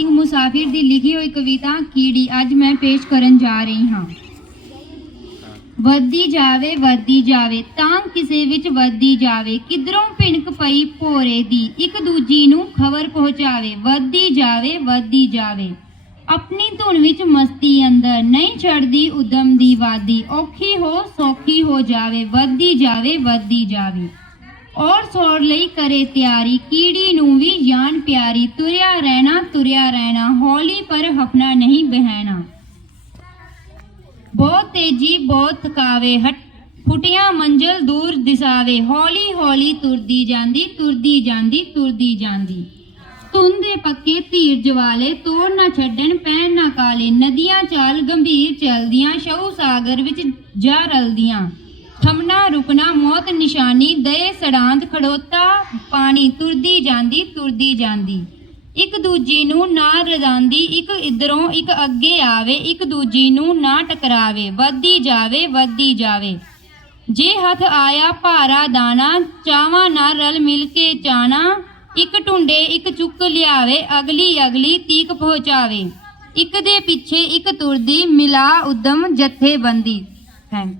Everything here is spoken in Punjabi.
ਸਿੰਘ ਮੁਸਾਫਿਰ ਦੀ ਲਿਖੀ ਹੋਈ ਕਵਿਤਾ ਕੀੜੀ ਅੱਜ ਮੈਂ ਪੇਸ਼ ਕਰਨ ਜਾ ਰਹੀ ਹਾਂ। ਵੱਧਦੀ ਜਾਵੇ ਵੱਧਦੀ ਜਾਵੇ, ਤਾਂ ਕਿਸੇ ਵਿੱਚ ਵੱਧਦੀ ਜਾਵੇ, ਕਿਧਰੋਂ ਭਿਣਕ ਪਈ ਭੋਰੇ ਦੀ, ਇੱਕ ਦੂਜੀ ਨੂੰ ਖਬਰ ਪਹੁੰਚਾਵੇ, ਵੱਧਦੀ ਜਾਵੇ ਵੱਧਦੀ ਜਾਵੇ। ਆਪਣੀ ਧੁਨ ਵਿੱਚ ਮਸਤੀ ਅੰਦਰ, ਨਹੀਂ ਛੱਡਦੀ ਉਦਮ ਦੀ ਵਾਦੀ, ਔਖੀ ਹੋ, ਸੌਖੀ ਹੋ ਜਾਵੇ, ਵੱਧਦੀ ਜਾਵੇ ਵੱਧਦੀ ਜਾਵੇ। ਔਰ ਸੌਰ ਲਈ ਕਰੇ ਤਿਆਰੀ, ਕੀੜੀ ਨੂੰ ਵੀ ਜਾਨ ਪਿਆਰੀ, ਤੁਰਿਆ ਰਹਿਣਾ ਤੁਰਿਆ ਰਹਿਣਾ, ਹੌਲੀ ਪਰ ਹਫਨਾ ਨਹੀਂ ਬਹਿਣਾ। ਬਹੁਤ ਤੇਜੀ, ਬਹੁਤ ਥਕਾਵੇ, ਹਟ, ਫੁੱਟੀਆਂ ਮੰਜ਼ਲ ਦੂਰ ਦਿਸਾਵੇ, ਹੌਲੀ ਹੌਲੀ ਤੁਰਦੀ ਜਾਂਦੀ ਤੁਰਦੀ ਜਾਂਦੀ ਤੁਰਦੀ ਜਾਂਦੀ। ਧੁੰਦ ਪੱਕੇ ਧੀਰ ਜਵਾਲੇ, ਤੋੜ ਨਾ ਛੱਡਣ, ਪੈਣ ਨਾ ਕਾਲੇ, ਨਦੀਆਂ ਚਾਲ ਗੰਭੀਰ ਚਲਦੀਆਂ ਸ਼ਉ ਸਾਗਰ ਵਿੱਚ ਜਾ ਰਲਦੀਆਂ। ਥਮਣਾ ਰੁਕਣਾ, ਮੌਤ ਨਿਸ਼ਾਨੀ, ਦਏ, ਸੜਾਂਦ, ਖੜੋਤਾ, ਪਾਣੀ, ਤੁਰਦੀ ਜਾਂਦੀ ਤੁਰਦੀ ਜਾਂਦੀ। ਇੱਕ ਦੂਜੀ ਨੂੰ ਨਾ ਰਜ਼ਾਂਦੀ ਇੱਕ ਇਧਰੋਂ ਇੱਕ ਅੱਗੇ ਆਵੇ, ਇੱਕ ਦੂਜੀ ਨੂੰ ਨਾ ਟਕਰਾਵੇ, ਵੱਧਦੀ ਜਾਵੇ ਵੱਧਦੀ ਜਾਵੇ। ਜੇ ਹੱਥ ਆਇਆ ਭਾਰਾ ਦਾਣਾ, ਚਾਵਾਂ ਨਾਲ ਰਲ ਮਿਲ ਕੇ ਜਾਣਾ, ਇੱਕ ਢੁੰਡੇ ਇੱਕ ਚੁੱਕ ਲਿਆਵੇ, ਅਗਲੀ ਅਗਲੀ ਤੀਕ ਪਹੁੰਚਾਵੇ। ਇੱਕ ਦੇ ਪਿੱਛੇ ਇੱਕ ਤੁਰਦੀ, ਮਿਲਾ ਉਦਮ ਜਥੇਬੰਦੀ। ਥੈਂਕ